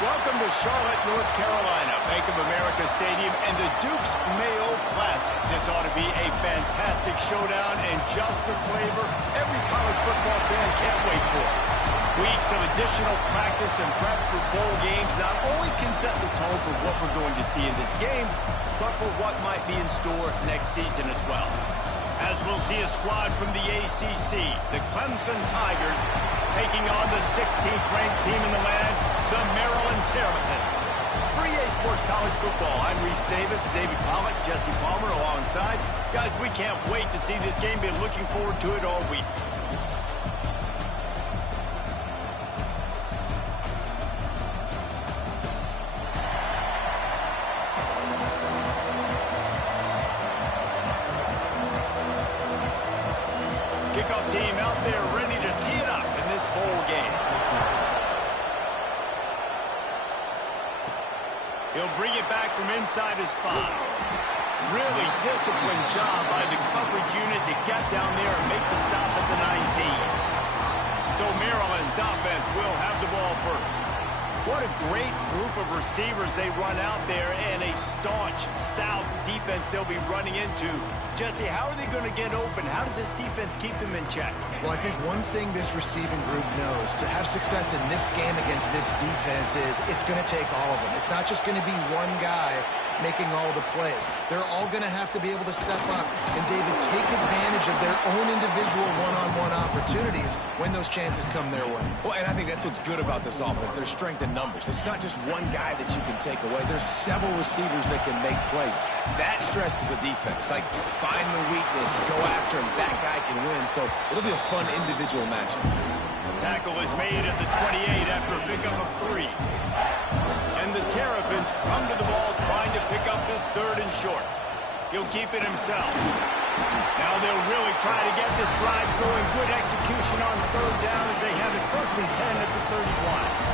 Welcome to Charlotte, North Carolina, Bank of America Stadium, and the Duke's Mayo Classic. This ought to be a fantastic showdown and just the flavor every college football fan can't wait for. Weeks of additional practice and prep for bowl games not only can set the tone for what we're going to see in this game, but for what might be in store next season as well. As we'll see a squad from the ACC, the Clemson Tigers, taking on the 16th ranked team in the land, the Maryland Terrapins. For EA Sports College Football, I'm Reese Davis, David Pollack, Jesse Palmer alongside. Guys, we can't wait to see this game. Been looking forward to it all week. Kickoff team out there ready to tee it up in this bowl game. He'll bring it back from inside his spot. Really disciplined job by the coverage unit to get down there and make the stop at the 19. So Maryland's offense will have the ball first. What a great group of receivers they run out there, and a staunch, stout defense they'll be running into. Jesse, how are they going to get open? How does this defense keep them in check? Well, I think one thing this receiving group knows to have success in this game against this defense is it's going to take all of them. It's not just going to be one guy making all the plays. They're all going to have to be able to step up and, David, take advantage of their own individual one-on-one opportunities when those chances come their way. Well, and I think that's what's good about this offense. There's strength in numbers. It's not just one guy that you can take away. There's several receivers that can make plays. That stresses the defense. Like, find the weakness, go after him. That guy can win. So it'll be a fun individual matchup. Tackle is made at the 28 after a pickup of 3. And the Terrapins come to the ball trying to pick up this third and short. He'll keep it himself. Now they'll really try to get this drive going. Good execution on third down as they have it first and 10 at the 31.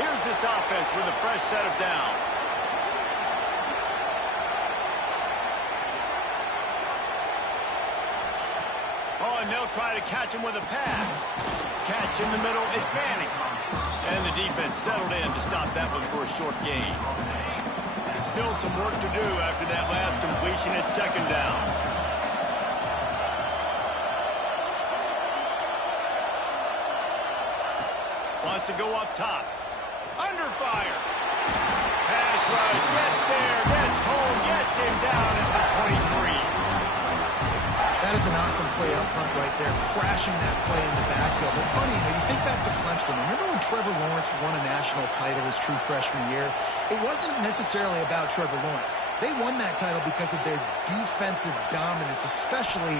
Here's this offense with a fresh set of downs. Oh, and they'll try to catch him with a pass. Catch in the middle, it's Manning. And the defense settled in to stop that one for a short gain. Still some work to do after that last completion at second down. Wants to go up top. Under fire. Pass rush, gets there, gets home, gets him down at the 23. That is an awesome play up front right there, crashing that play in the backfield. It's funny, you think back to Clemson. Remember when Trevor Lawrence won a national title his true freshman year? It wasn't necessarily about Trevor Lawrence. They won that title because of their defensive dominance, especially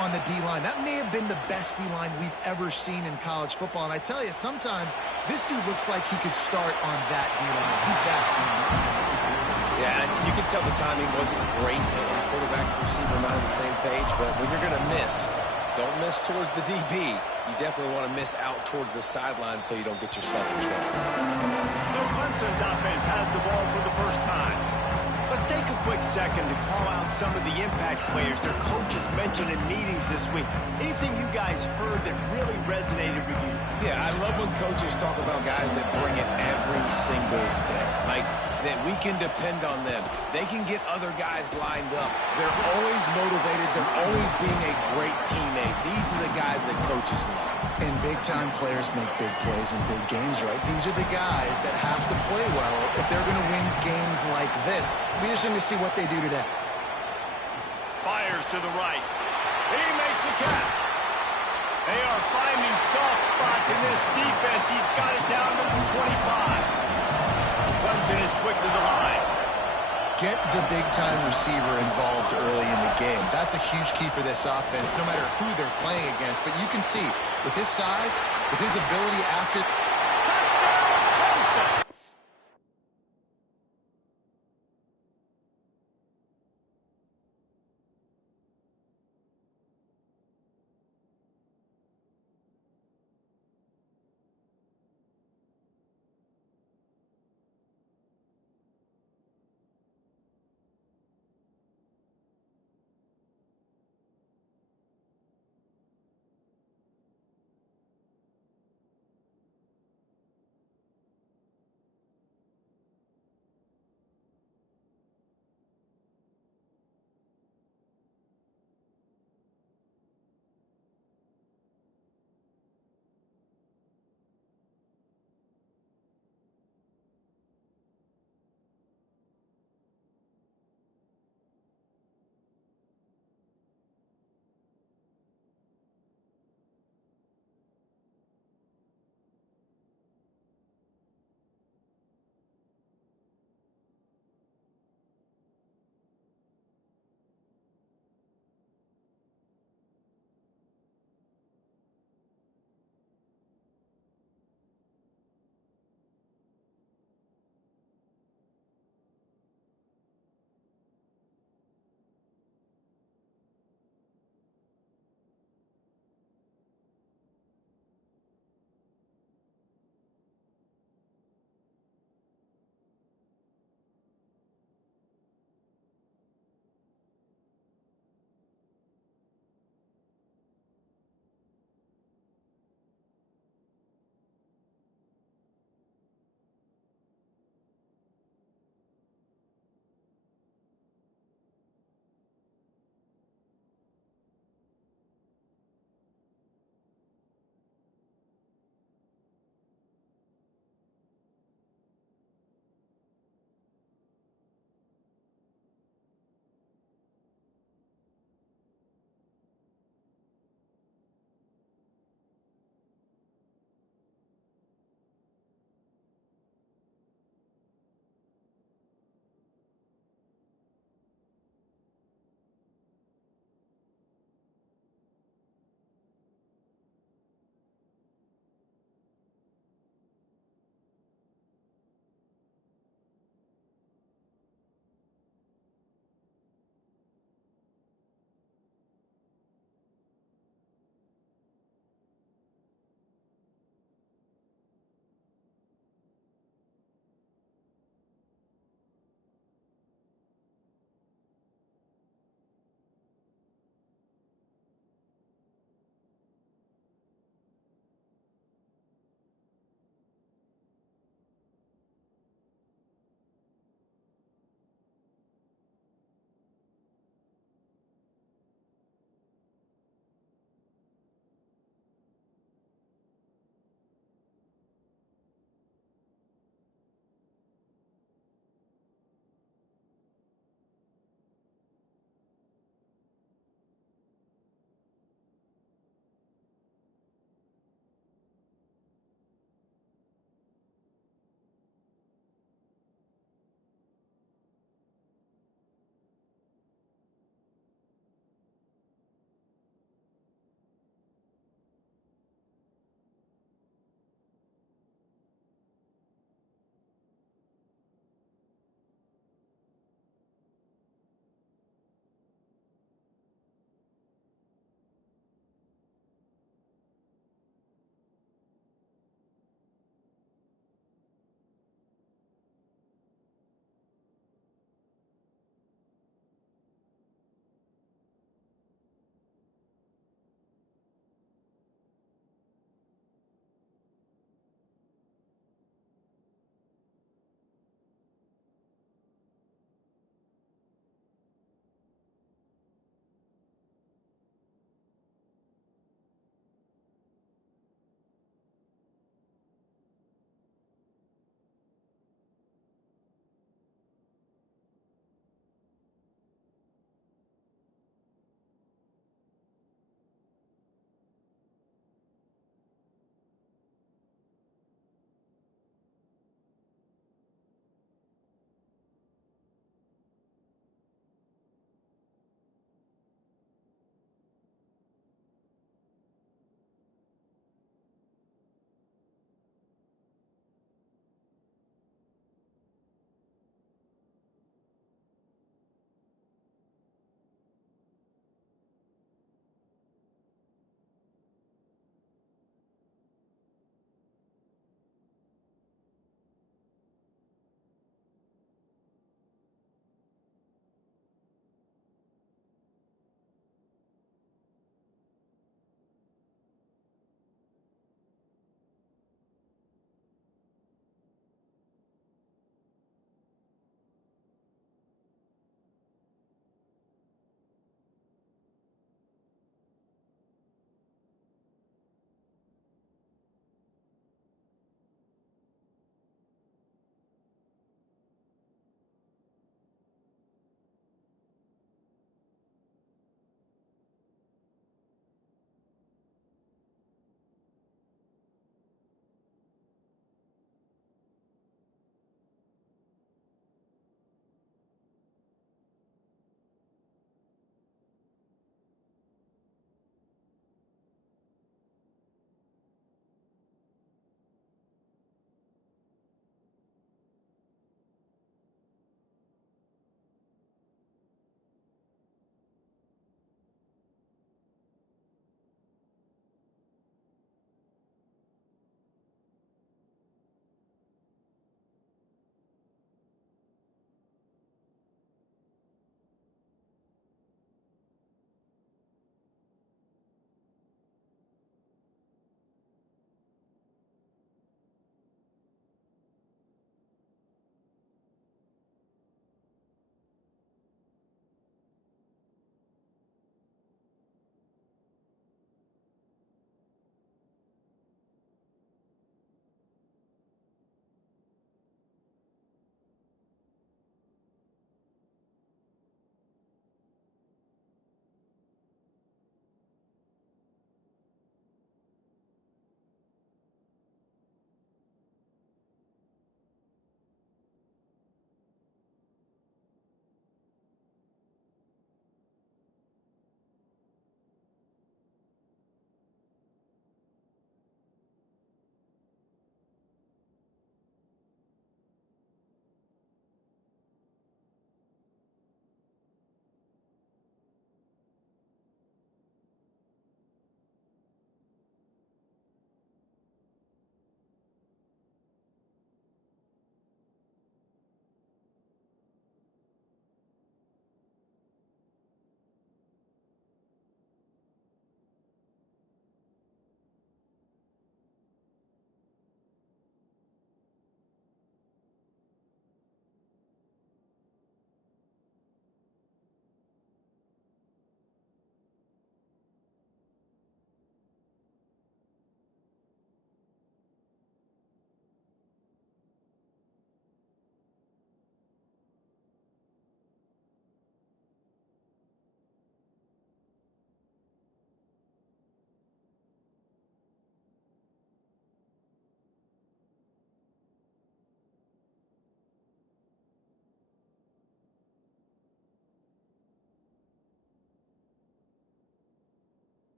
on the D-line. That may have been the best D-line we've ever seen in college football. And I tell you, sometimes this dude looks like he could start on that D-line. He's that talented. Yeah, you can tell the timing wasn't great. Quarterback and receiver not on the same page, but when you're going to miss, don't miss towards the DB. You definitely want to miss out towards the sideline so you don't get yourself in trouble. So Clemson's offense has the ball for the first time. Let's take a quick second to call out some of the impact players their coaches mentioned in meetings this week. Anything you guys heard that really resonated with you? Yeah, I love when coaches talk about guys that bring it every single day. Like, that we can depend on them. They can get other guys lined up. They're always motivated. They're always being a great teammate. These are the guys that coaches love. And big-time players make big plays in big games, right? These are the guys that have to play well if they're going to win games like this. We're just going to see what they do today. Fires to the right. He makes the catch. They are finding soft spots in this defense. He's got it down to the 25. Clemson is quick to the line. Get the big-time receiver involved early in the game. That's a huge key for this offense, no matter who they're playing against. But you can see, with his size, with his ability after... Touchdown, Clemson!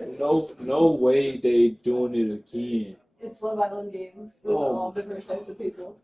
No way they doing it again. It's Love Island games with all different types of people.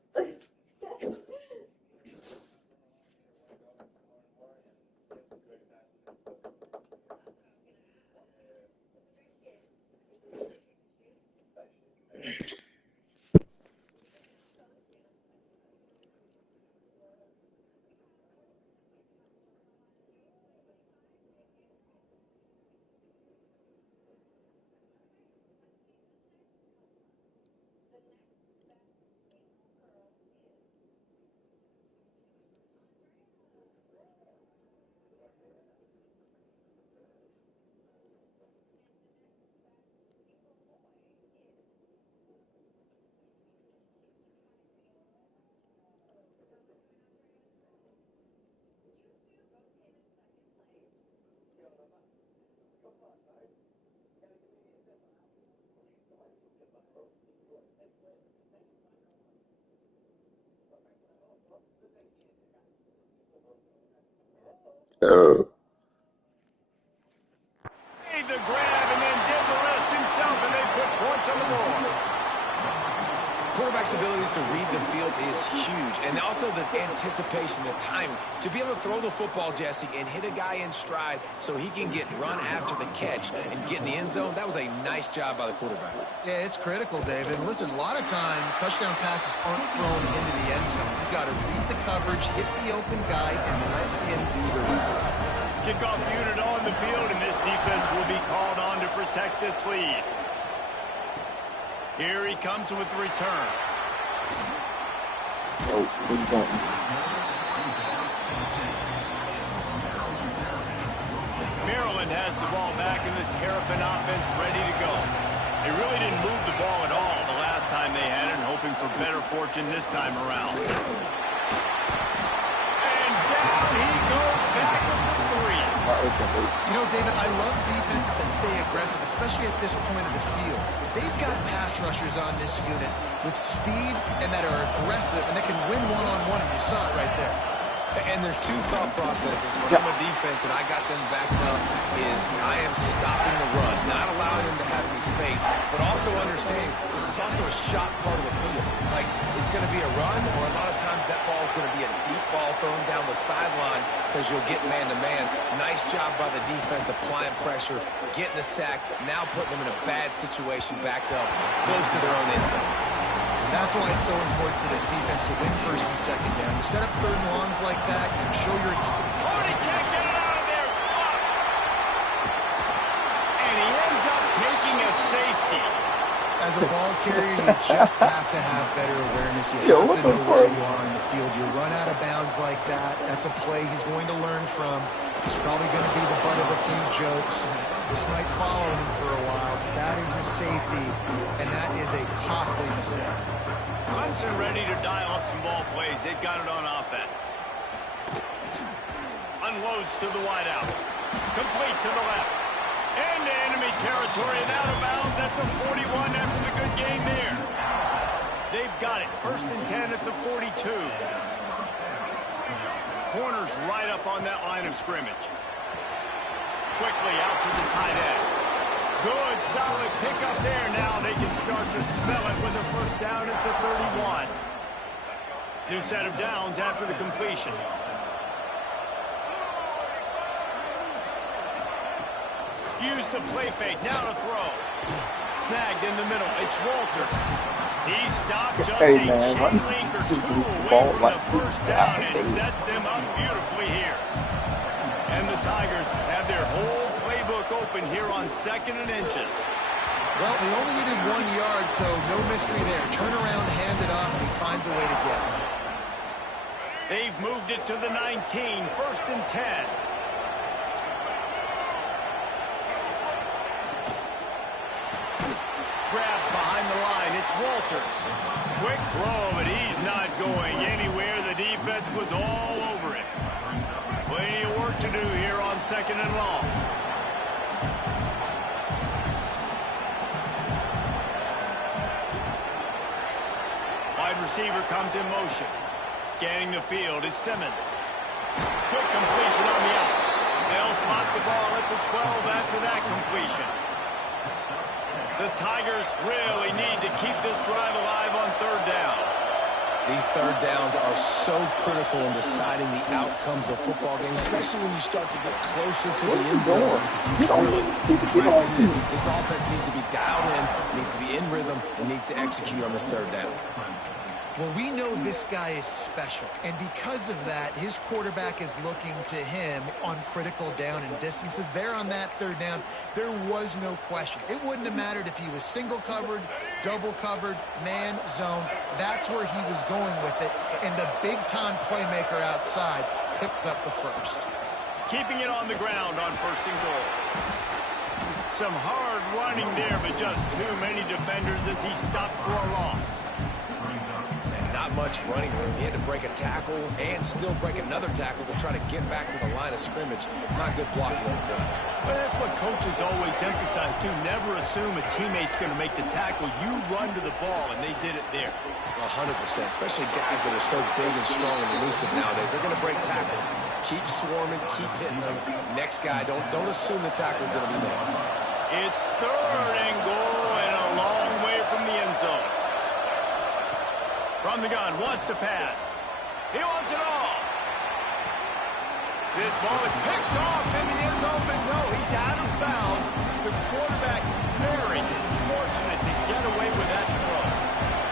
Made the grab and then did the rest himself, and they put points on the board. Quarterback's abilities to read the field is huge, and also the anticipation, the timing. To be able to throw the football, Jesse, and hit a guy in stride so he can get run after the catch and get in the end zone, that was a nice job by the quarterback. Yeah, it's critical, David. And listen, a lot of times touchdown passes aren't thrown into the end zone. You've got to read the coverage, hit the open guy, and let him do the rest. Kickoff unit on the field, and this defense will be called on to protect this lead. Here he comes with the return. Oh, what you got? Maryland has the ball back, and the Terrapin offense ready to go. They really didn't move the ball at all the last time they had it, and hoping for better fortune this time around. And down he goes back with the 3. You know, David, I love defenses that stay aggressive, especially at this point of the field. They've got pass rushers on this unit with speed and that are aggressive and that can win one-on-one, and you saw it right there. And there's two thought processes. When I'm a defense and I got them backed up is I am stopping the run, not allowing them to have any space, but also understanding this is also a shot part of the field. Like, it's going to be a run, or a lot of times that ball is going to be a deep ball thrown down the sideline because you'll get man-to-man. Nice job by the defense applying pressure, getting the sack, now putting them in a bad situation backed up close to their own end zone. That's why it's so important for this defense to win first and second down. You set up third and longs like that, you can show your experience. Oh, he can't get it out of there. It's blocked. And he ends up taking a safety. As a ball carrier, you just have to have better awareness. You have to know where you are in the field. You run out of bounds like that, that's a play he's going to learn from. He's probably going to be the butt of a few jokes. This might follow him for a while, but that is a safety, and that is a costly mistake. Clemson ready to dial up some ball plays. They've got it on offense. Unloads to the wideout. Complete to the left. Into enemy territory and out of bounds at the 41 after the good game there. They've got it. 1st and 10 at the 42. Corners right up on that line of scrimmage. Quickly out to the tight end. Good, solid pickup there. Now they can start to smell it with a first down at the 31. New set of downs after the completion. Use the play fake. Now to throw. Snagged in the middle. It's Walter. He stopped just a chain link or two away from the first down and sets them up beautifully here. And the Tigers have their whole playbook open here on 2nd and inches. Well, they only needed 1 yard, so no mystery there. Turn around, hand it off, and he finds a way to get it. They've moved it to the 19, 1st and 10. Grab behind the line. It's Walters. Quick throw, but he's not going anywhere. The defense was all over it. Plenty of work to do here on 2nd and long. Wide receiver comes in motion. Scanning the field, it's Simmons. Good completion on the out. They'll spot the ball at the 12 after that completion. The Tigers really need to keep this drive alive on third down. These third downs are so critical in deciding the outcomes of football games, especially when you start to get closer to the end zone. You drill it, you practice it. This offense needs to be dialed in, needs to be in rhythm, and needs to execute on this third down. Well, we know this guy is special, and because of that, his quarterback is looking to him on critical down and distances. There on that third down, there was no question. It wouldn't have mattered if he was single covered, double covered, man, zone. That's where he was going with it, and the big-time playmaker outside picks up the first. Keeping it on the ground on first and goal. Some hard running there, but just too many defenders as he stopped for a loss. Not much running room. He had to break a tackle and still break another tackle to try to get back to the line of scrimmage. Not good blocking on the play. But that's what coaches always emphasize, too. Never assume a teammate's going to make the tackle. You run to the ball, and they did it there. 100%, especially guys that are so big and strong and elusive nowadays. They're going to break tackles. Keep swarming, keep hitting them. Next guy, don't assume the tackle's going to be made. It's third and goal and a long way from the end zone. From the gun, wants to pass. He wants it all. This ball is picked off in the end zone, but no, he's out of bounds. The quarterback very fortunate to get away with that throw.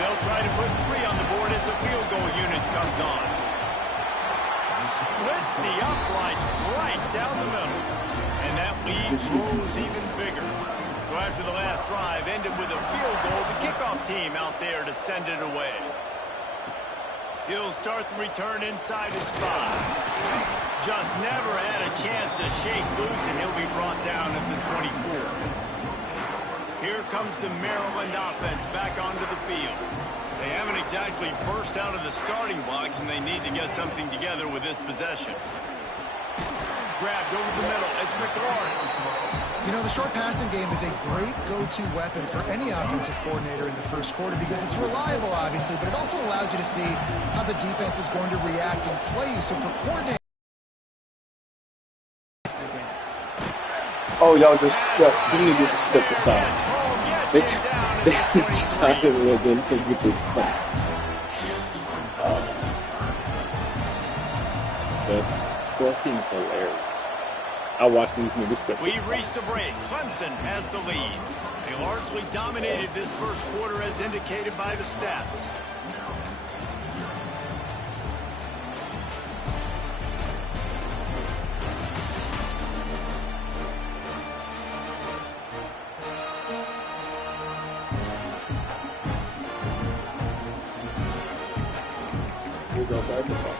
They'll try to put 3 on the board as the field goal unit comes on. Splits the uprights right down the middle. And that lead grows even bigger. So after the last drive ended with a field goal, the kickoff team out there to send it away. He'll start the return inside his 5. Just never had a chance to shake loose, and he'll be brought down at the 24. Here comes the Maryland offense back onto the field. They haven't exactly burst out of the starting blocks, and they need to get something together with this possession. Grabbed over the middle. It's McLaurin. You know, the short passing game is a great go-to weapon for any offensive coordinator in the first quarter because it's reliable, obviously, but it also allows you to see how the defense is going to react and play you. So for coordinators, Oh, y'all just stepped. You need to just step aside. They still decided where they think it is coming. That's fucking hilarious. I watched these niggas step. We've reached a break. Clemson has the lead. They largely dominated this first quarter as indicated by the stats. We'll go back to back.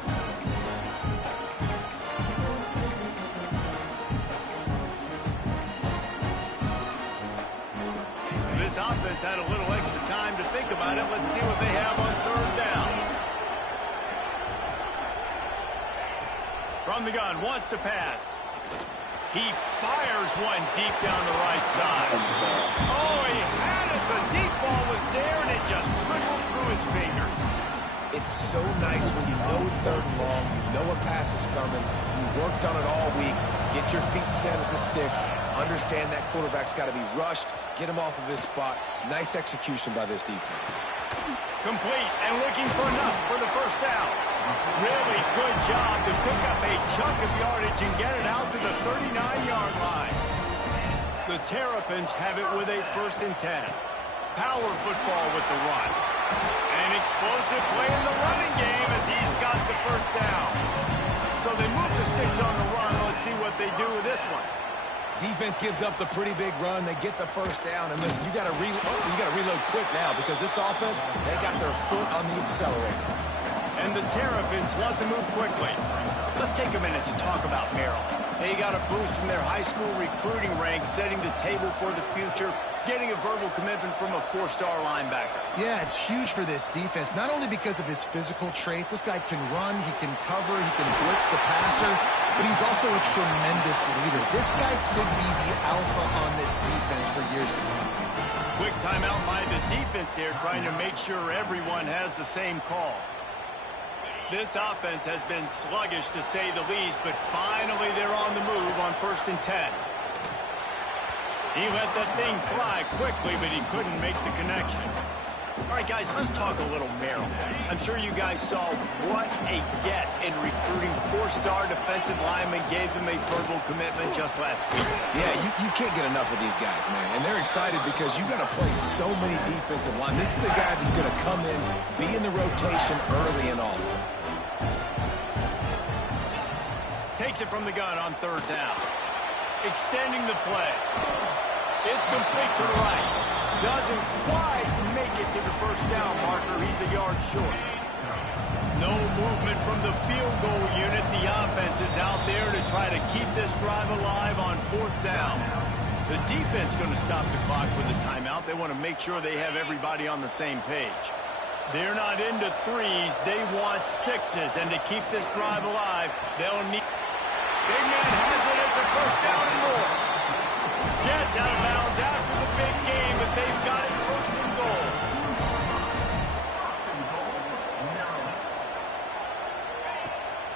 This offense had a little extra time to think about it. Let's see what they have on third down. From the gun, wants to pass. He fires one deep down the right side. Oh, he had it. The deep ball was there, and it just trickled through his fingers. It's so nice when you know it's third and long, you know a pass is coming, you worked on it all week, get your feet set at the sticks, understand that quarterback's got to be rushed, get him off of his spot. Nice execution by this defense. Complete and looking for enough for the first down. Really good job to pick up a chunk of yardage and get it out to the 39-yard line. The Terrapins have it with a 1st and 10. Power football with the run. An explosive play in the running game as he's got the first down. So they move the sticks on the run. Let's see what they do with this one. Defense gives up the pretty big run. They get the first down. And listen, you got to reload quick now because this offense, they got their foot on the accelerator. And the Terrapins want to move quickly. Let's take a minute to talk about Maryland. They got a boost from their high school recruiting ranks, setting the table for the future, getting a verbal commitment from a 4-star linebacker. yeah, it's huge for this defense, not only because of his physical traits. This guy can run, he can cover, he can blitz the passer, but he's also a tremendous leader. This guy could be the alpha on this defense for years to come. Quick timeout by the defense here, trying to make sure everyone has the same call. This offense has been sluggish to say the least, but finally they're on the move on 1st and 10. He let that thing fly quickly, but he couldn't make the connection. All right, guys, let's talk a little Maryland. I'm sure you guys saw what a get in recruiting. 4-star defensive lineman gave them a verbal commitment just last week. Yeah, you can't get enough of these guys, man. And they're excited because you got to play so many defensive line. This is the guy that's going to come in, be in the rotation early and often. Takes it from the gun on 3rd down. Extending the play. It's complete to the right. Doesn't quite make it to the 1st down marker. He's a yard short. No movement from the field goal unit. The offense is out there to try to keep this drive alive on 4th down. The defense going to stop the clock with a timeout. They want to make sure they have everybody on the same page. They're not into 3s. They want 6s. And to keep this drive alive, they'll need... Big man has it. It's a 1st down and more. Gets out of bounds after the big game, but they've got it 1st and goal.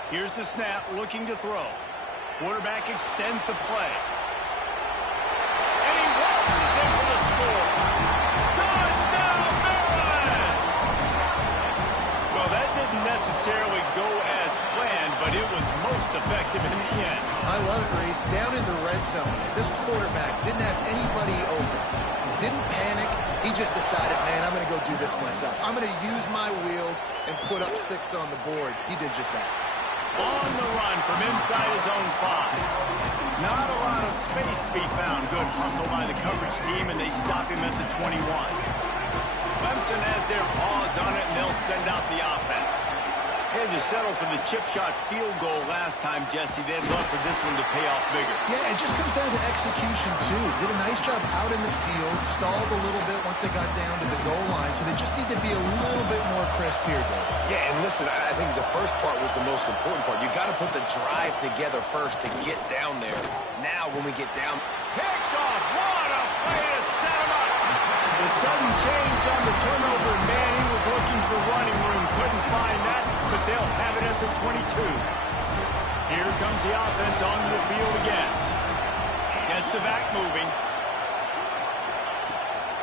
Here's the snap, looking to throw. Quarterback extends the play. And he waltzes in for the score. Touchdown, Maryland! Well, that didn't necessarily go as planned, but it was most effective in the end. I love it, Reese. Down in the red zone, this quarterback didn't have anybody open. He didn't panic. He just decided, man, I'm going to go do this myself. I'm going to use my wheels and put up 6 on the board. He did just that. On the run from inside his own 5. Not a lot of space to be found. Good hustle by the coverage team, and they stop him at the 21. Clemson has their paws on it, and they'll send out the offense. They had to settle for the chip shot field goal last time, Jesse. They'd love for this one to pay off bigger. Yeah, it just comes down to execution, too. Did a nice job out in the field, stalled a little bit once they got down to the goal line, so they just need to be a little bit more crisp here, Dave. Yeah, and listen, I think the first part was the most important part. You got to put the drive together first to get down there. Now, when we get down... Picked off! What a play to set him up! The sudden change on the turnover, man, he was looking for running room. Couldn't find that, but they'll have it at the 22. Here comes the offense onto the field again. Gets the back moving.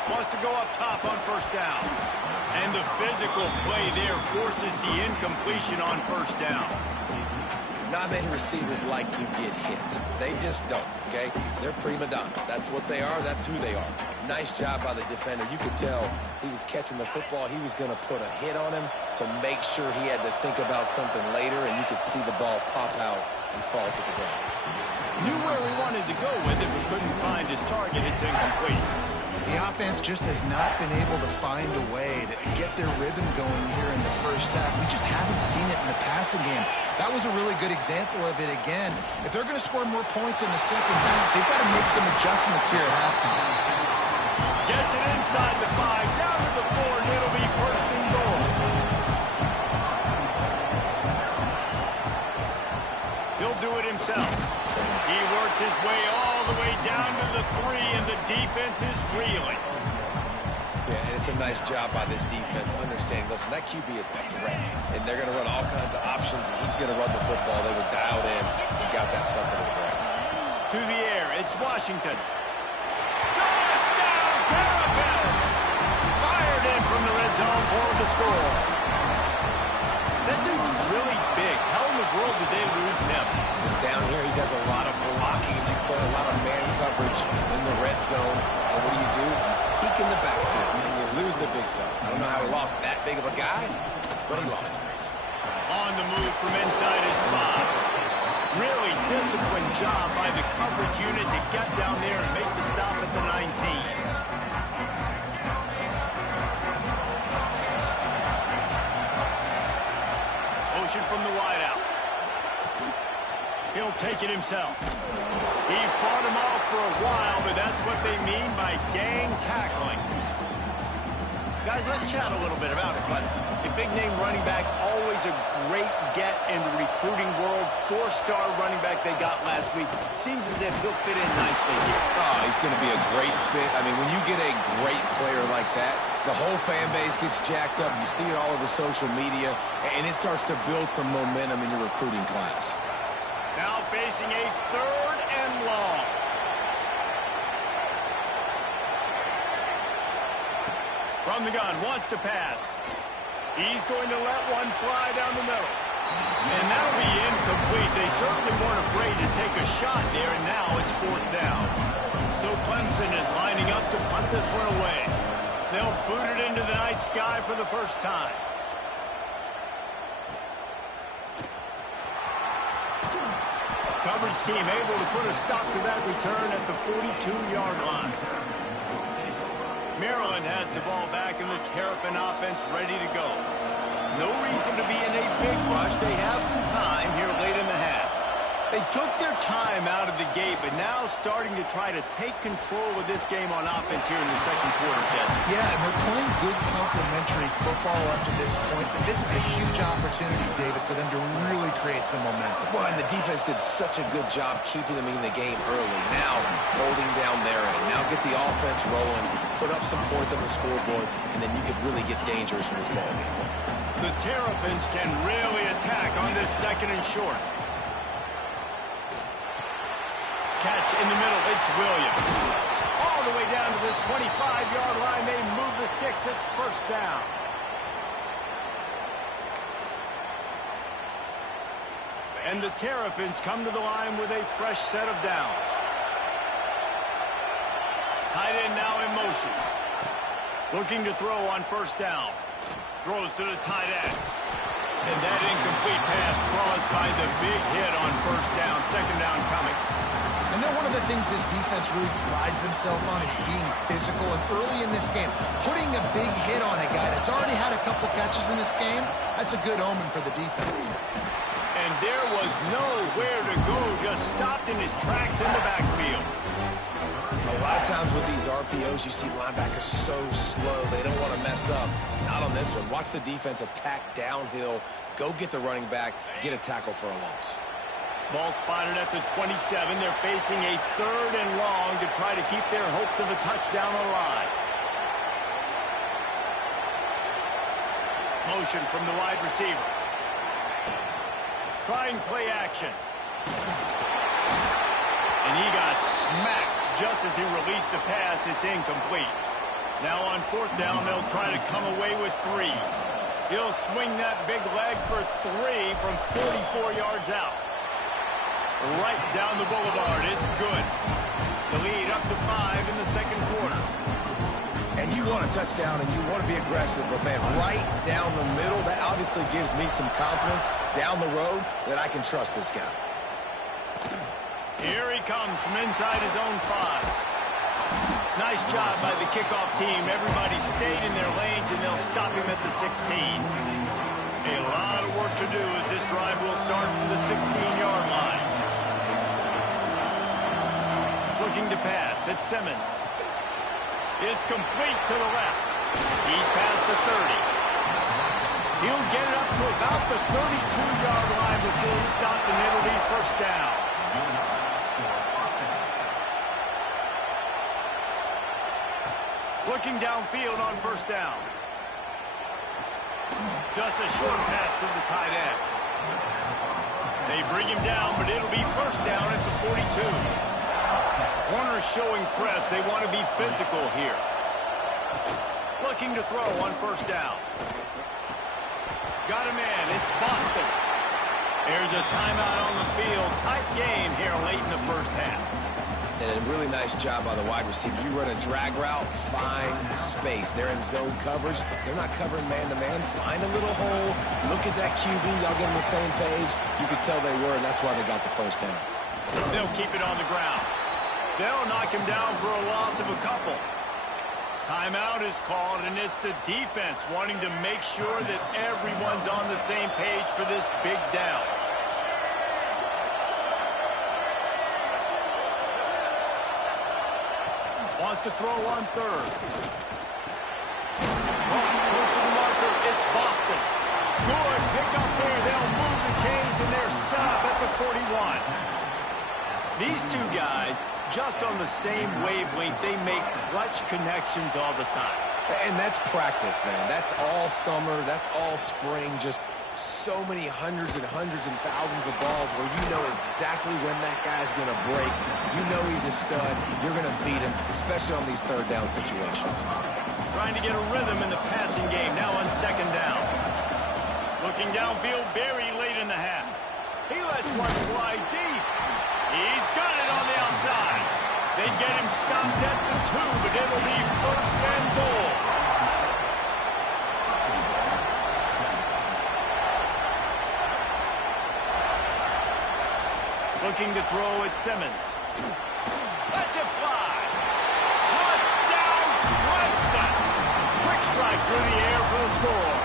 Wants to go up top on 1st down. And the physical play there forces the incompletion on 1st down. Not many receivers like to get hit. They just don't, okay? They're prima donnas. That's what they are. That's who they are. Nice job by the defender. You could tell he was catching the football. He was going to put a hit on him to make sure he had to think about something later, and you could see the ball pop out and fall to the ground. Knew where he wanted to go with it, but couldn't find his target. It's incomplete. The offense just has not been able to find a way to get their rhythm going here in the 1st half. We just haven't seen it in the passing game. That was a really good example of it again. If they're going to score more points in the 2nd half, they've got to make some adjustments here at halftime. Gets it inside the 5, down to the 4, and it'll be 1st and goal. He'll do it himself. He works his way all the way down to the 3, and the defense is reeling. Yeah, and it's a nice job by this defense. Understanding, listen, that QB is a threat, and they're going to run all kinds of options, and he's going to run the football. They were dialed in and got that sucker to the ground. To the air, it's Washington. Touchdown, Terrapins! Fired in from the red zone for the score. That dude's really big. How in the world did they lose him? Because down here he does a lot of blocking. You play a lot of man coverage in the red zone. And what do? Peek in the backfield, and you lose the big fella. I don't know how he lost that big of a guy, but he lost him. On the move from inside his 5. Really disciplined job by the coverage unit to get down there and make the stop at the 19. From the wideout. He'll take it himself. He fought him off for a while, but that's what they mean by gang tackling. Guys, let's chat a little bit about Clemson. A big-name running back, always a great get in the recruiting world. 4-star running back they got last week. Seems as if he'll fit in nicely here. Oh, he's going to be a great fit. I mean, when you get a great player like that, the whole fan base gets jacked up. You see it all over social media, and it starts to build some momentum in your recruiting class. Now facing a 3rd and long. From the gun, wants to pass. He's going to let one fly down the middle. And that'll be incomplete. They certainly weren't afraid to take a shot there, and now it's 4th down. So Clemson is lining up to punt this one away. They'll boot it into the night sky for the first time. Coverage team able to put a stop to that return at the 42-yard line. Maryland has the ball back in the Terrapin offense ready to go. No reason to be in a big rush. They have some time here late in the half. They took their time out of the gate, but now starting to try to take control of this game on offense here in the second quarter, Jesse. Yeah, and they're playing good complementary football up to this point, but this is a huge opportunity, David, for them to really create some momentum. Well, and the defense did such a good job keeping them in the game early. Now, holding down their end. Now get the offense rolling, put up some points on the scoreboard, and then you could really get dangerous in this ball game. The Terrapins can really attack on this 2nd and short. Catch in the middle, it's Williams. All the way down to the 25-yard line. They move the sticks. It's 1st down. And the Terrapins come to the line with a fresh set of downs. Tight end now in motion. Looking to throw on 1st down. Throws to the tight end. And that incomplete pass caused by the big hit on 1st down. 2nd down coming. I know one of the things this defense really prides themselves on is being physical, and early in this game, putting a big hit on a guy that's already had a couple catches in this game, that's a good omen for the defense. And there was nowhere to go, just stopped in his tracks in the backfield. A lot of times with these RPOs, you see linebackers so slow, they don't want to mess up. Not on this one. Watch the defense attack downhill, go get the running back, get a tackle for a loss. Ball spotted at the 27. They're facing a 3rd and long to try to keep their hopes of a touchdown alive. Motion from the wide receiver. Trying play action. And he got smacked just as he released the pass. It's incomplete. Now on 4th down, they'll try to come away with 3. He'll swing that big leg for 3 from 44 yards out. Right down the boulevard. It's good. The lead up to 5 in the 2nd quarter. And you want a touchdown and you want to be aggressive, but man, right down the middle, that obviously gives me some confidence down the road that I can trust this guy. Here he comes from inside his own 5. Nice job by the kickoff team. Everybody stayed in their lanes, and they'll stop him at the 16. A lot of work to do as this drive will start from the 16-yard line. Looking to pass. It's Simmons. It's complete to the left. He's past the 30. He'll get it up to about the 32-yard line before he stopped, and it'll be 1st down. Looking downfield on 1st down. Just a short pass to the tight end. They bring him down, but it'll be 1st down at the 42. Corners showing press. They want to be physical here. Looking to throw on 1st down. Got him in. It's Boston. There's a timeout on the field. Tight game here late in the 1st half. And a really nice job by the wide receiver. You run a drag route, find space. They're in zone coverage. They're not covering man-to-man. Find a little hole. Look at that QB. Y'all get on the same page. You could tell they were, and that's why they got the 1st down. They'll keep it on the ground. They'll knock him down for a loss of a couple. Timeout is called, and it's the defense wanting to make sure that everyone's on the same page for this big down. Wants to throw on 3rd. Close to the marker. It's Boston. Good pick up there. They'll move the chains, and they're set up at the 41. These two guys, just on the same wavelength, they make clutch connections all the time. And that's practice, man. That's all summer. That's all spring. Just so many hundreds and thousands of balls where you know exactly when that guy's going to break. You know he's a stud. You're going to feed him, especially on these 3rd down situations. trying to get a rhythm in the passing game, now on second down. Looking downfield very late in the half. He lets one fly deep. He's got it on the outside. They get him stopped at the 2, but it'll be first and goal. Looking to throw at Simmons. Lets it fly. Touchdown, Clemson. Quick strike through the air for the score.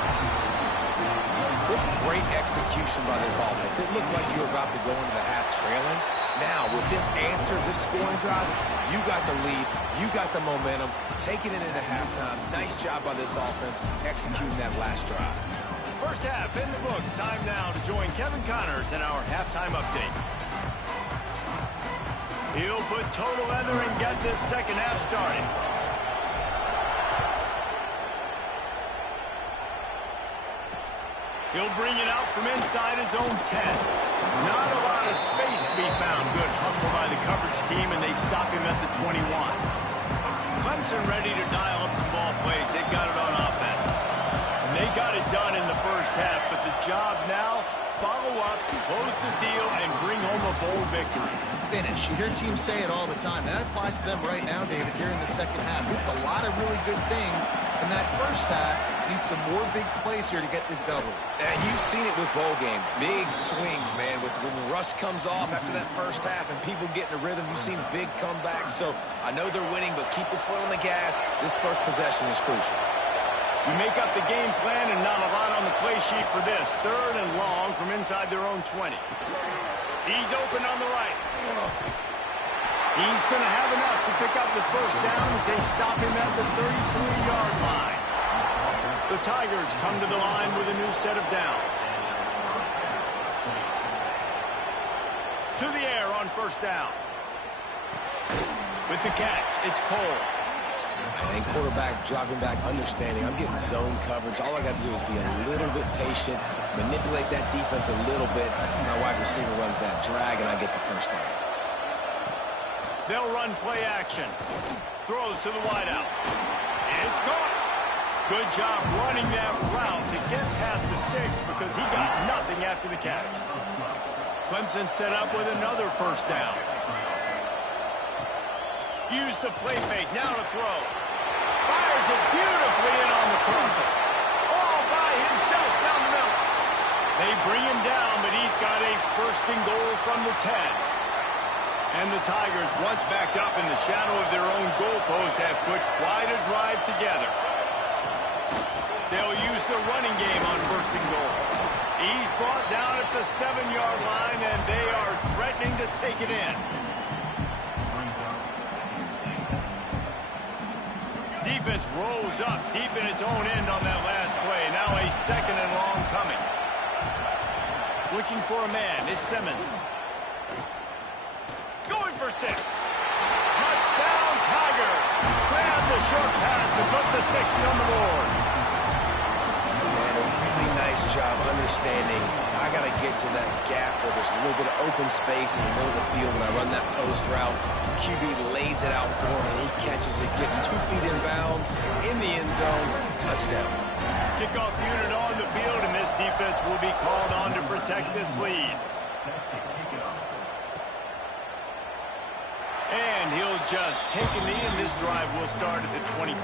What great execution by this offense. It looked like you were about to go into the half trailing. Now, with this answer, this scoring drive, you got the lead, you got the momentum, taking it into halftime. Nice job by this offense executing that last drive. First half in the books. Time now to join Kevin Connors in our halftime update. He'll put total leather and get this second half started. He'll bring it out from inside his own 10. Not a lot of space to be found. Good hustle by the coverage team, and they stop him at the 21. Clemson ready to dial up some ball plays. They've got it on offense. And they got it done in the first half, but the job now, follow up, close the deal, and bring home a bold victory. Finish. You hear teams say it all the time. And that applies to them right now, David, here in the second half. It's a lot of really good things. And that first half needs some more big plays here to get this double. And you've seen it with bowl games. Big swings, man. When the rust comes off after that first half and people get in a rhythm, you've seen big comebacks. So I know they're winning, but keep the foot on the gas. This first possession is crucial. You make up the game plan and not a lot on the play sheet for this. Third and long from inside their own 20. He's open on the right. He's going to have enough to pick up the first down as they stop him at the 33-yard line. The Tigers come to the line with a new set of downs. To the air on first down. With the catch, it's Cole. I think quarterback dropping back, understanding. I'm getting zone coverage. All I got to do is be a little bit patient, manipulate that defense a little bit. My wide receiver runs that drag, and I get the first down. They'll run play action. Throws to the wideout. It's caught. Good job running that route to get past the sticks because he got nothing after the catch. Clemson set up with another first down. Use the play fake, now to throw. Fires it beautifully in on the crosser. All by himself down the middle. They bring him down, but he's got a first and goal from the 10. And the Tigers, once backed up in the shadow of their own goalpost, have put quite a drive together. They'll use the running game on first and goal. He's brought down at the 7-yard line, and they are threatening to take it in. Defense rolls up deep in its own end on that last play. Now a second and long coming. Looking for a man. It's Simmons. Going for 6. Touchdown, Tigers. Grab the short pass to put the 6 on the board. Man, a really nice job understanding. I got to get to that gap where there's a little bit of open space in the middle of the field when I run that post route. QB lays it out for him, and he catches it, gets 2 feet in bounds, in the end zone, touchdown. Kickoff unit on the field, and this defense will be called on to protect this lead. And he'll just take a knee, and this drive will start at the 25.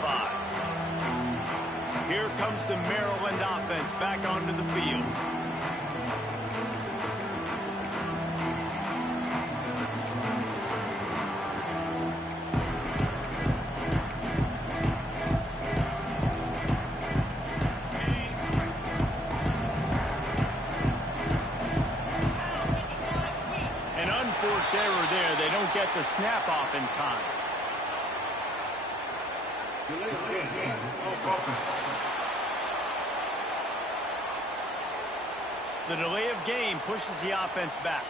Here comes the Maryland offense back onto the field. Forced error there. They don't get the snap off in time. The delay of game pushes the offense back.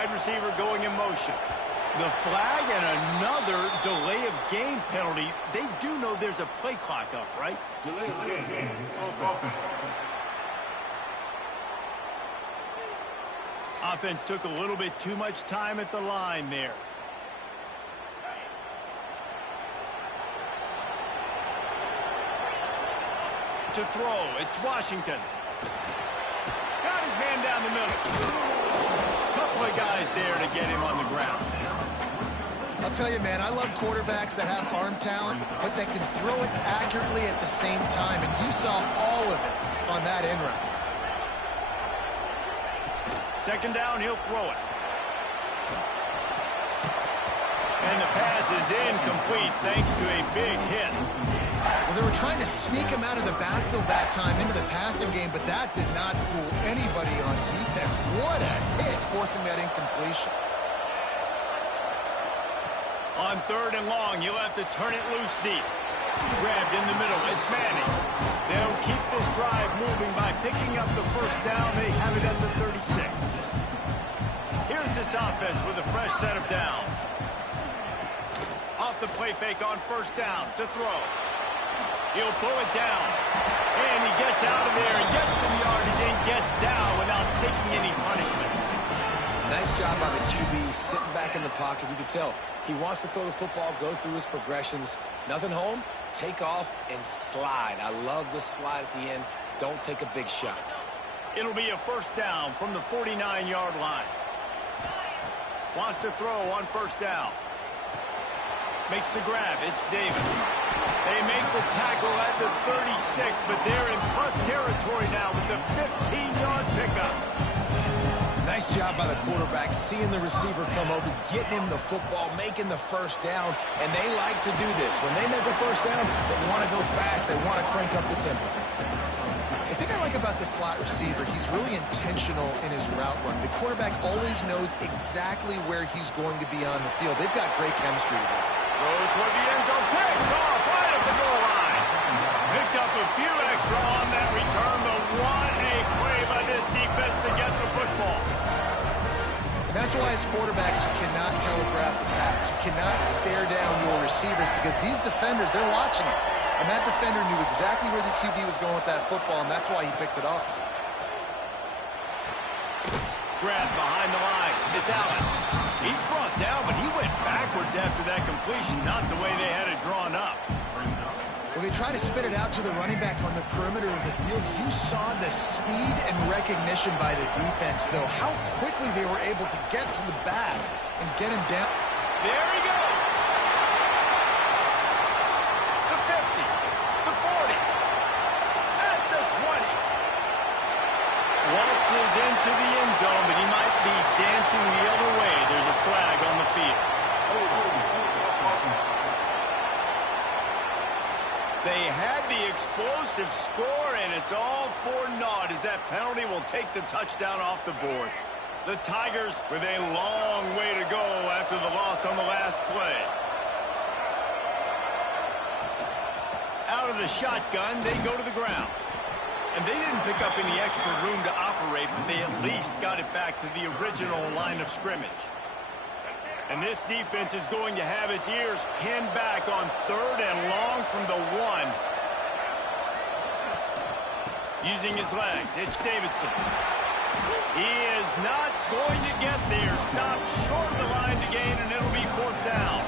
wide receiver going in motion. The flag and another delay of game penalty. They do know there's a play clock up, right? Delay of game. Offense. Offense took a little bit too much time at the line there. To throw, it's Washington. Got his man down the middle. Couple of guys there to get him on the ground. I'll tell you, man, I love quarterbacks that have arm talent, but that can throw it accurately at the same time, and you saw all of it on that end round. Second down, he'll throw it. And the pass is incomplete thanks to a big hit. Well, they were trying to sneak him out of the backfield that time into the passing game, but that did not fool anybody on defense. What a hit, forcing that incompletion. On third and long, you'll have to turn it loose deep. Grabbed in the middle. It's Manning. They'll keep this drive moving by picking up the first down. They have it at the 36. Here's this offense with a fresh set of downs. Off the play fake on first down to throw. He'll pull it down. And he gets out of there and gets some yardage and gets down without taking any punishment. Nice job by the QB sitting back in the pocket. You can tell he wants to throw the football, go through his progressions. Nothing home, take off and slide. I love the slide at the end. Don't take a big shot. It'll be a first down from the 49-yard line. Wants to throw on first down. Makes the grab. It's Davis. They make the tackle at the 36, but they're in plus territory now with the 15-yard pickup. Nice job by the quarterback, seeing the receiver come over, getting him the football, making the first down, and they like to do this. When they make a first down, they want to go fast. They want to crank up the tempo. The thing I like about the slot receiver, he's really intentional in his route run. The quarterback always knows exactly where he's going to be on the field. They've got great chemistry together. Throw toward the end zone, picked off right at the goal line. Picked up a few extra on that return, but what a play by this defense to get the football. And that's why as quarterbacks, you cannot telegraph the pass. You cannot stare down your receivers because these defenders, they're watching it. And that defender knew exactly where the QB was going with that football, and that's why he picked it off. Grab behind the line. It's Allen. He's brought down, but he went backwards after that completion, not the way they had it drawn up. When they try to spit it out to the running back on the perimeter of the field, you saw the speed and recognition by the defense, though. How quickly they were able to get to the back and get him down. There he goes. The 50, the 40, at the 20. Waltzes into the end zone, but he might be dancing the other way. There's a flag on the field. They had the explosive score, and it's all for naught as that penalty will take the touchdown off the board. The Tigers with a long way to go after the loss on the last play. Out of the shotgun, they go to the ground. And they didn't pick up any extra room to operate, but they at least got it back to the original line of scrimmage. And this defense is going to have its ears pinned back on third and long from the 1. Using his legs, it's Davidson. He is not going to get there. Stopped short of the line to gain, and it'll be fourth down.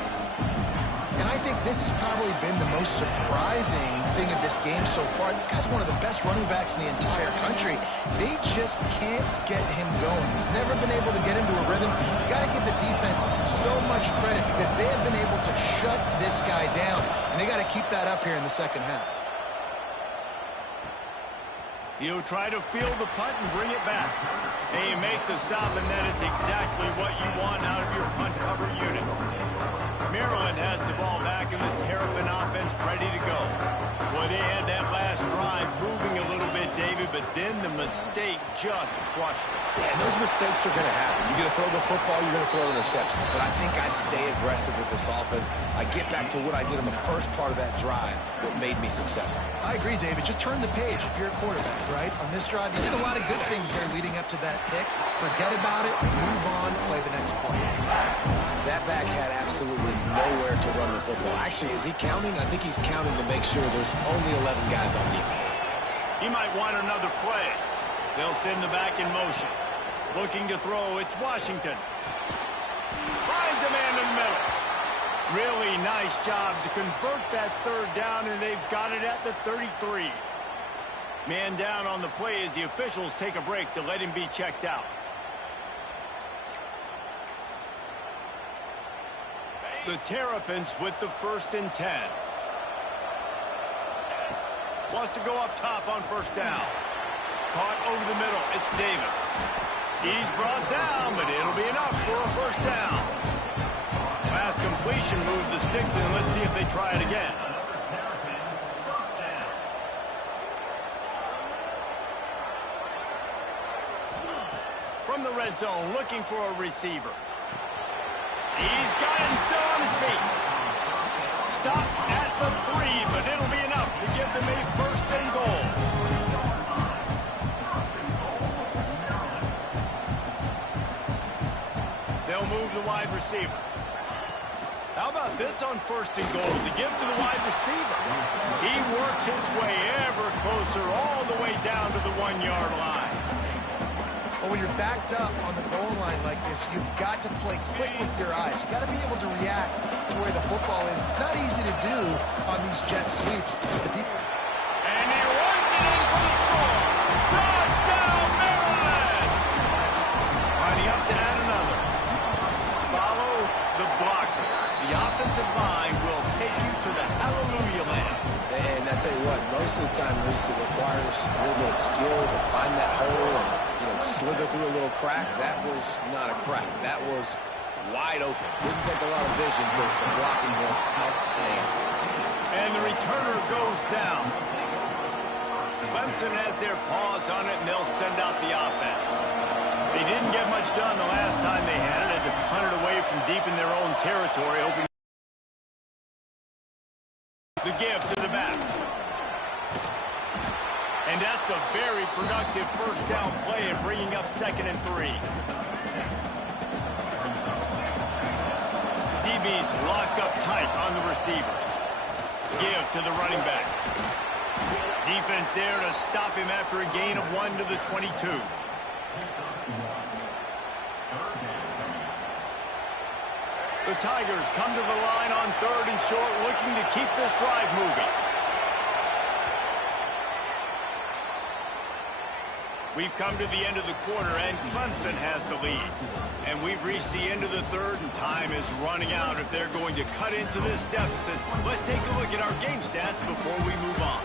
And I think this has probably been the most surprising thing of this game so far. This guy's one of the best running backs in the entire country. They just can't get him going. He's never been able to get into a rhythm. You got to give the defense so much credit because they have been able to shut this guy down. And they got to keep that up here in the second half. He'll try to field the punt and bring it back. They make the stop, and that is exactly what you want out of your punt cover unit. Maryland has the ball back in the Terrapin offense ready to go. Boy, they had that last drive moving a little bit David, but then the mistake just crushed him. Yeah, and those mistakes are going to happen. You're going to throw the football, you're going to throw interceptions. But I think I stay aggressive with this offense. I get back to what I did in the first part of that drive that made me successful. I agree, David. Just turn the page if you're a quarterback, right? On this drive, you did a lot of good things there leading up to that pick. Forget about it, move on, play the next play. That back had absolutely nowhere to run the football. Actually, is he counting? I think he's counting to make sure there's only 11 guys on defense. He might want another play. They'll send the back in motion. Looking to throw, it's Washington. Finds a man in the middle. Really nice job to convert that third down, and they've got it at the 33. Man down on the play as the officials take a break to let him be checked out. The Terrapins with the 1st and 10. Wants to go up top on first down. Caught over the middle. It's Davis. He's brought down, but it'll be enough for a first down. Last completion moved the sticks in. Let's see if they try it again. From the red zone, looking for a receiver. He's got him still on his feet. Stop at the 3, but it'll be enough to give them a 1st and goal. They'll move the wide receiver. How about this on 1st and goal? The give to the wide receiver. He works his way ever closer all the way down to the 1-yard line. But when you're backed up on the goal line like this, you've got to play quick with your eyes. You've got to be able to react to where the football is. It's not easy to do on these jet sweeps. And he runs it in for the score. Touchdown, Maryland! Lining up to add another. Follow the blocker. The offensive line will take you to the hallelujah land. And I tell you what, most of the time, Reese, it requires a little bit of skill to find that hole and slither through a little crack. That was not a crack. That was wide open. Didn't take a lot of vision because the blocking was outstanding. And the returner goes down. Clemson has their paws on it, and they'll send out the offense. They didn't get much done the last time they had it. Had to punt it away from deep in their own territory, hoping the give to the back. And that's a very productive first down play and bringing up 2nd and 3. DBs locked up tight on the receivers. Give to the running back. Defense there to stop him after a gain of 1 to the 22. The Tigers come to the line on 3rd and short, looking to keep this drive moving. We've come to the end of the quarter, and Clemson has the lead. And we've reached the end of the 3rd, and time is running out if they're going to cut into this deficit. Let's take a look at our game stats before we move on.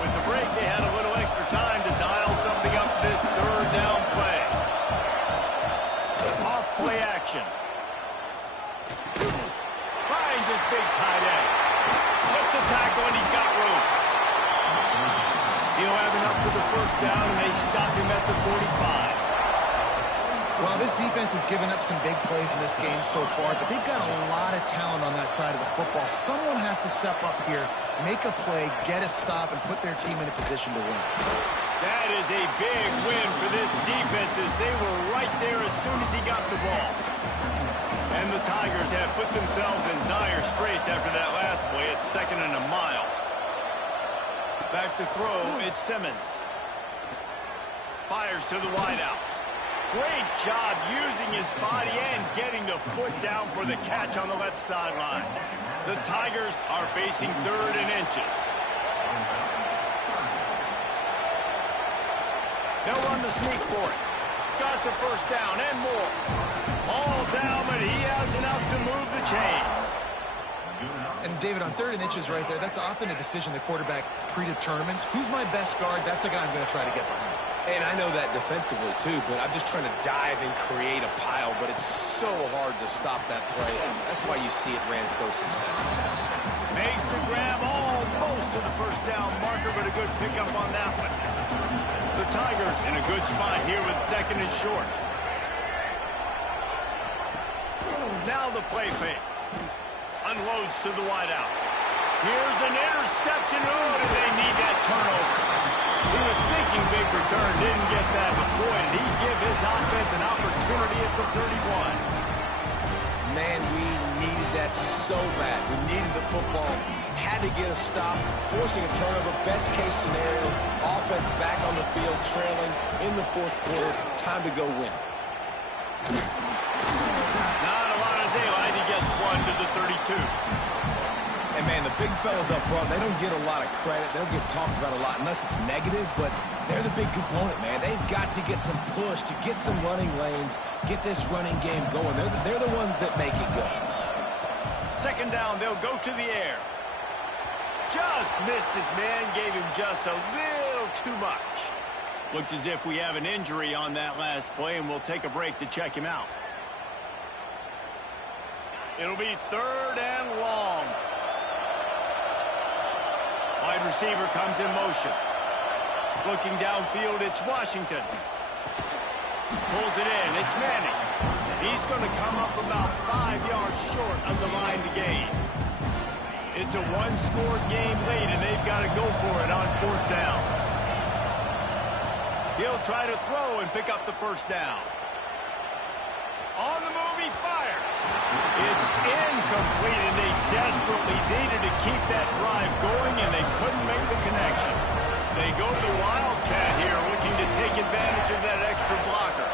With the break, they had a little extra time to dial something up for this 3rd down play. Off play action. Finds his big tight end. Slips a tackle, and he's got room. He'll have enough for the first down, and they stop him at the 45. Well, this defense has given up some big plays in this game so far, but they've got a lot of talent on that side of the football. Someone has to step up here, make a play, get a stop, and put their team in a position to win. That is a big win for this defense as they were right there as soon as he got the ball. And the Tigers have put themselves in dire straits after that last play. It's 2nd and a mile. Back to throw, it's Simmons. Fires to the wideout. Great job using his body and getting the foot down for the catch on the left sideline. The Tigers are facing 3rd and inches. They'll run the sneak for it. Got the first down and more. All down, but he has enough to move the chains. And David, on 3rd and inches right there, that's often a decision the quarterback predetermines. Who's my best guard? That's the guy I'm going to try to get behind. And I know that defensively, too, but I'm just trying to dive and create a pile, but it's so hard to stop that play. That's why you see it ran so successful. Makes the grab almost to the first down marker, but a good pickup on that one. The Tigers in a good spot here with 2nd and short. Now the play fake. Unloads to the wideout. Here's an interception. Oh, do they need that turnover? He was thinking big return, didn't get that, but boy, did he give his offense an opportunity at the 31. Man, we needed that so bad. We needed the football, had to get a stop, forcing a turnover, best case scenario, offense back on the field, trailing in the 4th quarter, time to go win it. Not a lot of daylight, he gets 1 to the 32. And, man, the big fellas up front, they don't get a lot of credit. They'll get talked about a lot unless it's negative, but they're the big component, man. They've got to get some push, to get some running lanes, get this running game going. They're the ones that make it go. 2nd down, they'll go to the air. Just missed his man, gave him just a little too much. Looks as if we have an injury on that last play, and we'll take a break to check him out. It'll be 3rd and long. Wide receiver comes in motion. Looking downfield, it's Washington. Pulls it in, it's Manning. He's going to come up about 5 yards short of the line to gain. It's a one-score game late, and they've got to go for it on 4th down. He'll try to throw and pick up the 1st down. On the move, he fires. It's incomplete, and they desperately needed to keep that drive going, and they couldn't make the connection. They go to the Wildcat here, looking to take advantage of that extra blocker.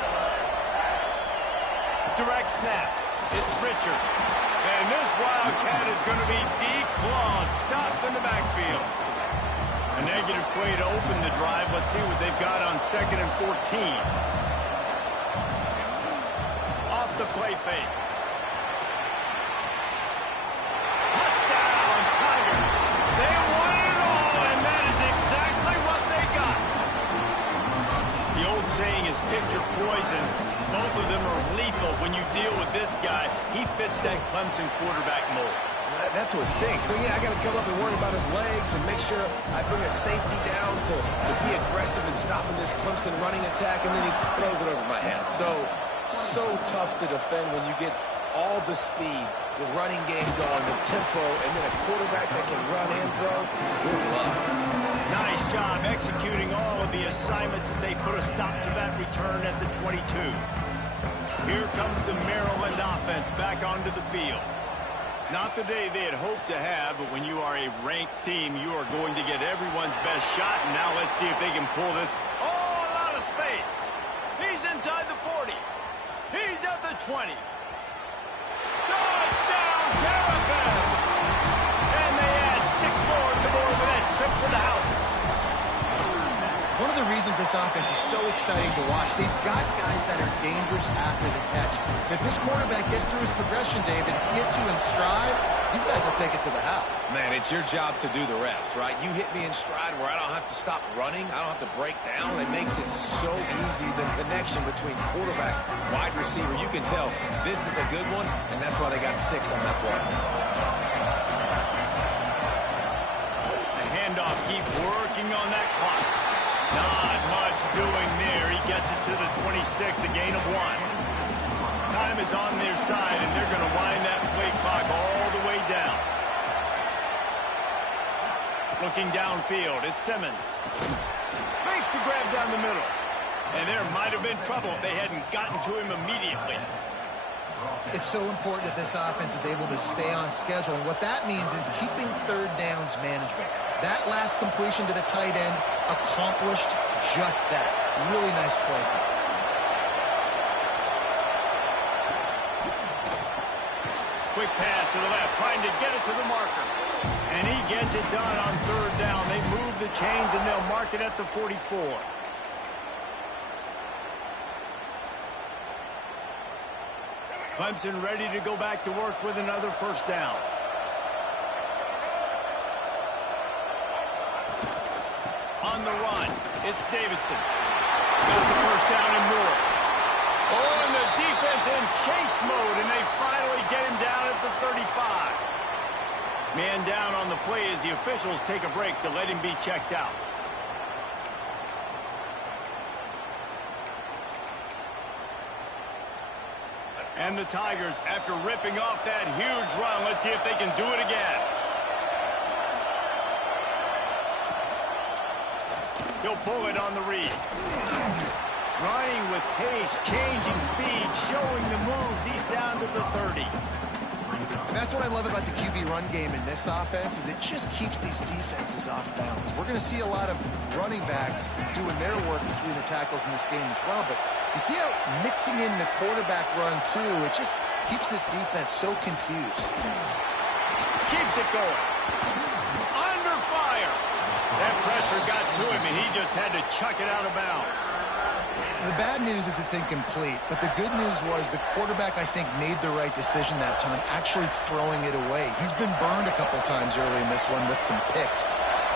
Direct snap. It's Richard. And this Wildcat is going to be declawed, stopped in the backfield. A negative play to open the drive. Let's see what they've got on 2nd and 14. Off the play fake. Touchdown, Tigers. They won it all, and that is exactly what they got. The old saying is pick your poison. Both of them are lethal when you deal with this guy. He fits that Clemson quarterback mold. That's what stinks. So, yeah, I got to come up and worry about his legs and make sure I bring a safety down to be aggressive in stopping this Clemson running attack, and then he throws it over my head. So tough to defend when you get all the speed, the running game going, the tempo, and then a quarterback that can run and throw. Good luck. Nice job executing all of the assignments as they put a stop to that return at the 22. Here comes the Maryland offense back onto the field. Not the day they had hoped to have, but when you are a ranked team, you are going to get everyone's best shot. And now let's see if they can pull this. Oh, a lot of space. He's inside the 40. He's at the 20. Touchdown, Terrapins! And they add 6 more to the board with that trip to the house. One of the reasons this offense is so exciting to watch, they've got guys that are dangerous after the catch. And if this quarterback gets through his progression, David, hits you in stride, these guys will take it to the house. Man, it's your job to do the rest, right? You hit me in stride where I don't have to stop running. I don't have to break down. It makes it so easy, the connection between quarterback, wide receiver. You can tell this is a good one, and that's why they got 6 on that play. The handoff, keep working on that clock. Not much doing there. He gets it to the 26, a gain of 1. Time is on their side, and they're going to wind that play clock all the way down. Looking downfield, it's Simmons. Makes the grab down the middle. And there might have been trouble if they hadn't gotten to him immediately. It's so important that this offense is able to stay on schedule, and what that means is keeping 3rd downs management. That last completion to the tight end accomplished just that. Really nice play. Quick pass to the left, trying to get it to the marker. And he gets it done on 3rd down. They move the chains, and they'll mark it at the 44. Clemson ready to go back to work with another 1st down. On the run, it's Davidson. Got the first down and more. Oh, and the defense in chase mode, and they finally get him down at the 35. Man down on the play as the officials take a break to let him be checked out. And the Tigers, after ripping off that huge run, let's see if they can do it again. He'll pull it on the read. Running with pace, changing speed, showing the moves. He's down to the 30. And that's what I love about the QB run game in this offense is it just keeps these defenses off balance. We're going to see a lot of running backs doing their work between the tackles in this game as well. But you see how mixing in the quarterback run, too, it just keeps this defense so confused. Keeps it going. Under fire. That pressure got to him, and he just had to chuck it out of bounds. The bad news is it's incomplete, but the good news was the quarterback, I think, made the right decision that time, actually throwing it away. He's been burned a couple times early in this one with some picks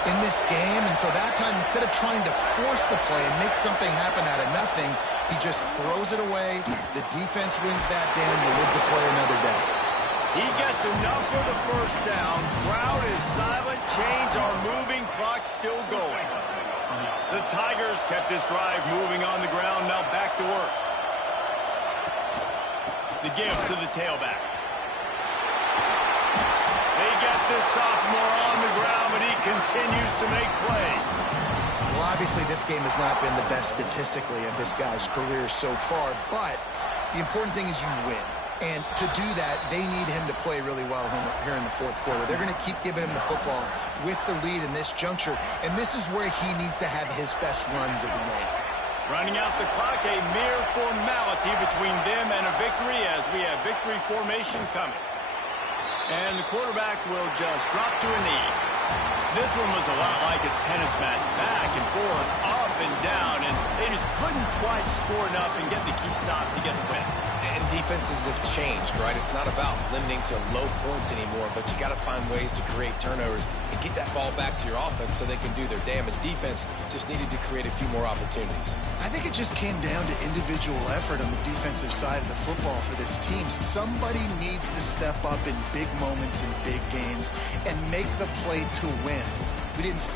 in this game, and so that time, instead of trying to force the play and make something happen out of nothing, he just throws it away. The defense wins that down. You live to play another day. He gets enough for the first down. Crowd is silent. Chains are moving. Clock still going. The Tigers kept this drive moving on the ground. Now back to work. The give to the tailback. They get this sophomore on the ground, but he continues to make plays. Well, obviously, this game has not been the best statistically of this guy's career so far, but the important thing is you win. And to do that, they need him to play really well here in the fourth quarter. They're going to keep giving him the football with the lead in this juncture, and this is where he needs to have his best runs of the game. Running out the clock, a mere formality between them and a victory as we have victory formation coming. And the quarterback will just drop to a knee. This one was a lot like a tennis match, back and forth, up and down, and they just couldn't quite score enough and get the key stop to get the win. And defenses have changed, right? It's not about limiting to low points anymore, but you got to find ways to create turnovers and get that ball back to your offense so they can do their damage. Defense just needed to create a few more opportunities. I think it just came down to individual effort on the defensive side of the football for this team. Somebody needs to step up in big moments in big games and make the play to win. We didn't